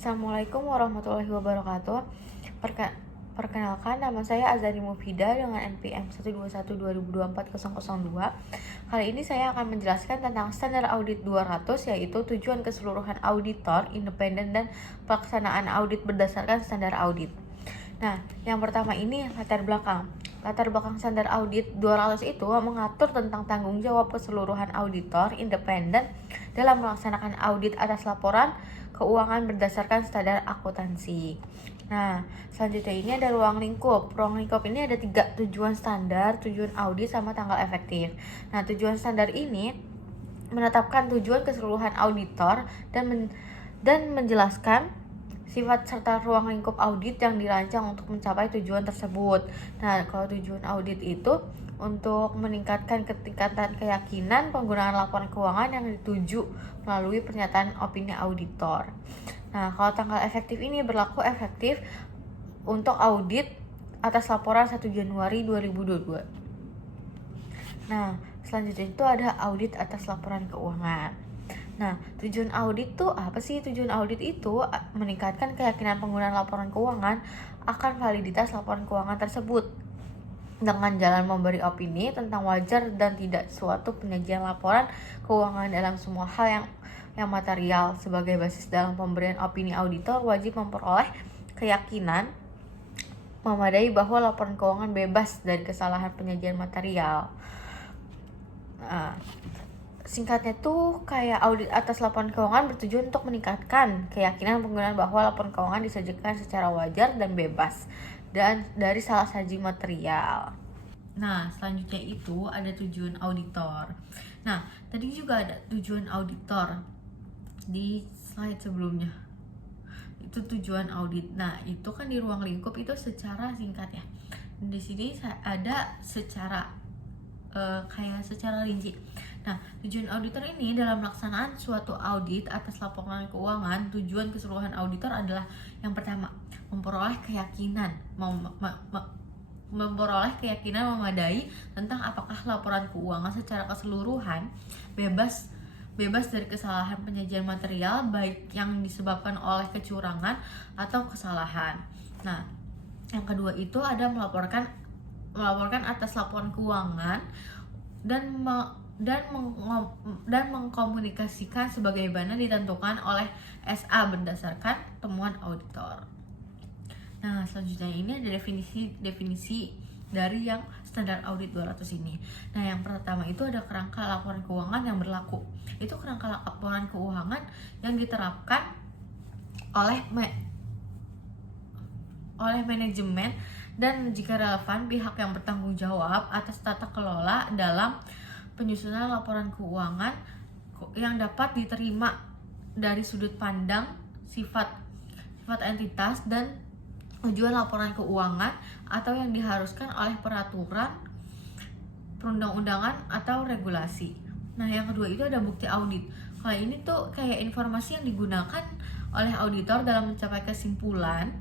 Assalamualaikum warahmatullahi wabarakatuh. Perkenalkan, nama saya Azari Mufida dengan NPM 1212024-002. Kali ini saya akan menjelaskan tentang standar audit 200, yaitu tujuan keseluruhan auditor, independen, dan pelaksanaan audit berdasarkan standar audit. Nah, yang pertama ini latar belakang. Latar belakang standar audit 200 itu mengatur tentang tanggung jawab keseluruhan auditor independen dalam melaksanakan audit atas laporan keuangan berdasarkan standar akuntansi. Nah, selanjutnya ini ada ruang lingkup. Ruang lingkup ini ada 3 tujuan standar, tujuan audit, sama tanggal efektif. Nah, tujuan standar ini menetapkan tujuan keseluruhan auditor dan menjelaskan sifat serta ruang lingkup audit yang dirancang untuk mencapai tujuan tersebut. Nah, kalau tujuan audit itu untuk meningkatkan ketingkatan keyakinan penggunaan laporan keuangan yang dituju melalui pernyataan opini auditor. Nah, kalau tanggal efektif ini berlaku efektif untuk audit atas laporan 1 Januari 2022. Nah, selanjutnya itu ada audit atas laporan keuangan. Nah, tujuan audit itu apa sih? Tujuan audit itu meningkatkan keyakinan penggunaan laporan keuangan akan validitas laporan keuangan tersebut dengan jalan memberi opini tentang wajar dan tidak suatu penyajian laporan keuangan dalam semua hal yang material. Sebagai basis dalam pemberian opini, auditor wajib memperoleh keyakinan memadai bahwa laporan keuangan bebas dari kesalahan penyajian material. Nah, singkatnya tuh kayak audit atas laporan keuangan bertujuan untuk meningkatkan keyakinan penggunaan bahwa laporan keuangan disajikan secara wajar dan bebas dan dari salah saji material. Nah, selanjutnya itu ada tujuan auditor. Nah, tadi juga ada tujuan auditor di slide sebelumnya. Itu tujuan audit. Nah, itu kan di ruang lingkup itu secara singkat ya. Di sini ada secara secara rinci. Nah, tujuan auditor ini dalam pelaksanaan suatu audit atas laporan keuangan, tujuan keseluruhan auditor adalah yang pertama, memperoleh keyakinan memadai tentang apakah laporan keuangan secara keseluruhan bebas dari kesalahan penyajian material, baik yang disebabkan oleh kecurangan atau kesalahan. Nah, yang kedua itu ada melaporkan atas laporan keuangan dan mengkomunikasikan sebagaimana ditentukan oleh SA berdasarkan temuan auditor. Nah, selanjutnya ini ada definisi dari yang standar audit 200 ini. Nah, yang pertama itu ada kerangka laporan keuangan yang berlaku. Itu kerangka laporan keuangan yang diterapkan oleh manajemen dan jika relevan pihak yang bertanggung jawab atas tata kelola dalam penyusunan laporan keuangan yang dapat diterima dari sudut pandang sifat entitas dan tujuan laporan keuangan atau yang diharuskan oleh peraturan perundang-undangan atau regulasi. Nah, yang kedua itu ada bukti audit. Kalau ini tuh kayak informasi yang digunakan oleh auditor dalam mencapai kesimpulan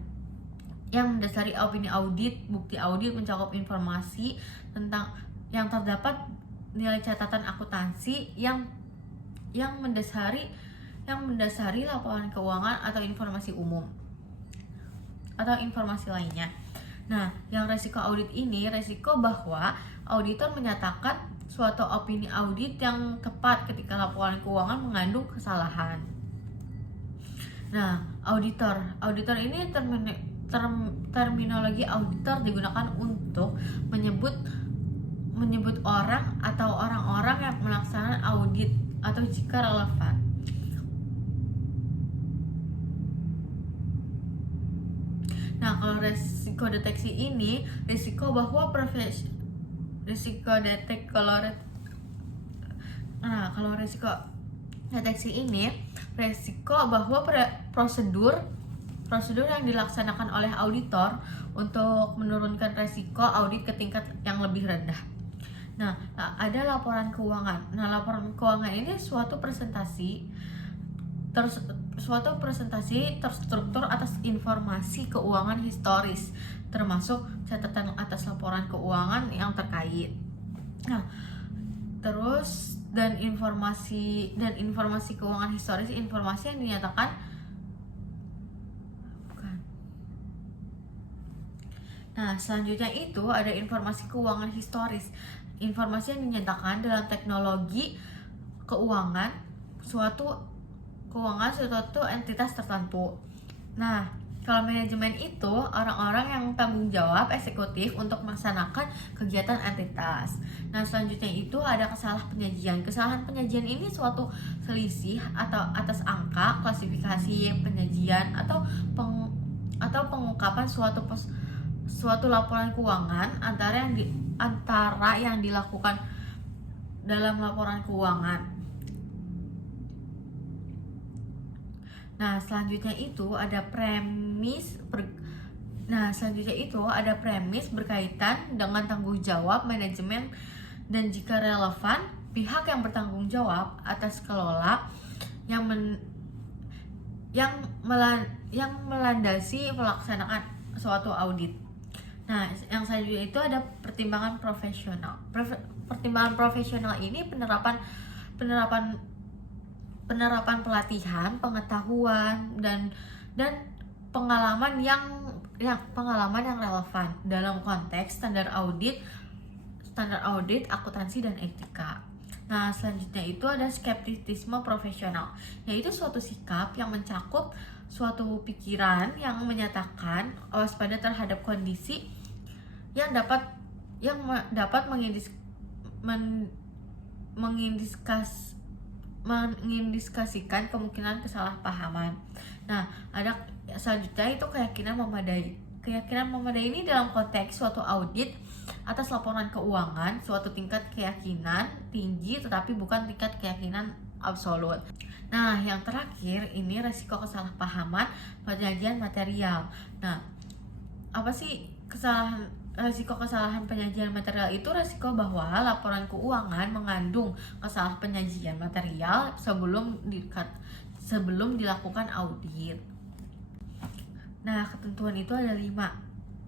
yang mendasari opini audit. Bukti audit mencakup informasi tentang yang terdapat nilai catatan akuntansi yang mendasari laporan keuangan atau informasi umum atau informasi lainnya. Nah, yang resiko audit ini resiko bahwa auditor menyatakan suatu opini audit yang tepat ketika laporan keuangan mengandung kesalahan. Nah, auditor ini terminologi auditor digunakan untuk menyebut orang atau orang-orang yang melaksanakan audit atau jika relevan. Nah, kalau risiko deteksi ini risiko bahwa kalau risiko deteksi ini risiko bahwa prosedur yang dilaksanakan oleh auditor untuk menurunkan risiko audit ke tingkat yang lebih rendah. Nah, ada laporan keuangan. Nah, laporan keuangan ini suatu presentasi terstruktur atas informasi keuangan historis, termasuk catatan atas laporan keuangan yang terkait. Nah, terus dan informasi keuangan historis, informasi yang dinyatakan Nah, selanjutnya itu ada informasi keuangan historis. Informasi yang dinyatakan dalam teknologi keuangan suatu entitas tertentu. Nah, kalau manajemen itu orang-orang yang tanggung jawab eksekutif untuk melaksanakan kegiatan entitas. Nah, selanjutnya itu ada kesalahan penyajian. Kesalahan penyajian ini suatu selisih atau atas angka, klasifikasi penyajian atau pengungkapan suatu laporan keuangan antara yang dilakukan dalam laporan keuangan. Nah, selanjutnya itu ada premis berkaitan dengan tanggung jawab manajemen dan jika relevan, pihak yang bertanggung jawab atas kelola yang melandasi pelaksanaan suatu audit. Nah, yang selanjutnya itu ada pertimbangan profesional. Pertimbangan profesional ini penerapan pelatihan, pengetahuan dan pengalaman yang relevan dalam konteks standar audit, akuntansi dan etika. Nah, selanjutnya itu ada skeptisisme profesional, yaitu suatu sikap yang mencakup suatu pikiran yang menyatakan waspada terhadap kondisi yang dapat mengindikasikan kemungkinan kesalahpahaman. Nah, ada selanjutnya itu keyakinan memadai. Keyakinan memadai ini dalam konteks suatu audit atas laporan keuangan, suatu tingkat keyakinan tinggi tetapi bukan tingkat keyakinan absolut. Nah, yang terakhir ini resiko kesalahpahaman penyajian material. Nah, apa sih resiko kesalahan penyajian material? Itu resiko bahwa laporan keuangan mengandung kesalahan penyajian material sebelum dilakukan audit. Nah, ketentuan itu ada 5.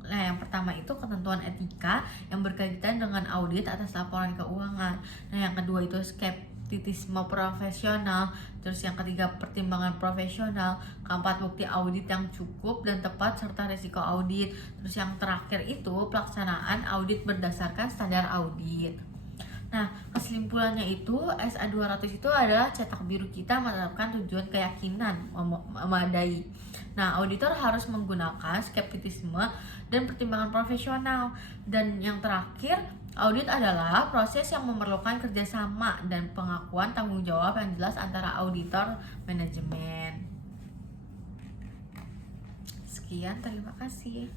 Nah, yang pertama itu ketentuan etika yang berkaitan dengan audit atas laporan keuangan. Nah, yang kedua itu skeptisisme profesional. Terus yang ketiga pertimbangan profesional. Keempat bukti audit yang cukup dan tepat serta risiko audit. Terus yang terakhir itu pelaksanaan audit berdasarkan standar audit. Nah, kesimpulannya itu SA200 itu adalah cetak biru kita menerapkan tujuan keyakinan memadai. Nah, auditor harus menggunakan skeptisisme dan pertimbangan profesional. Dan yang terakhir, audit adalah proses yang memerlukan kerjasama dan pengakuan tanggung jawab yang jelas antara auditor manajemen. Sekian, terima kasih.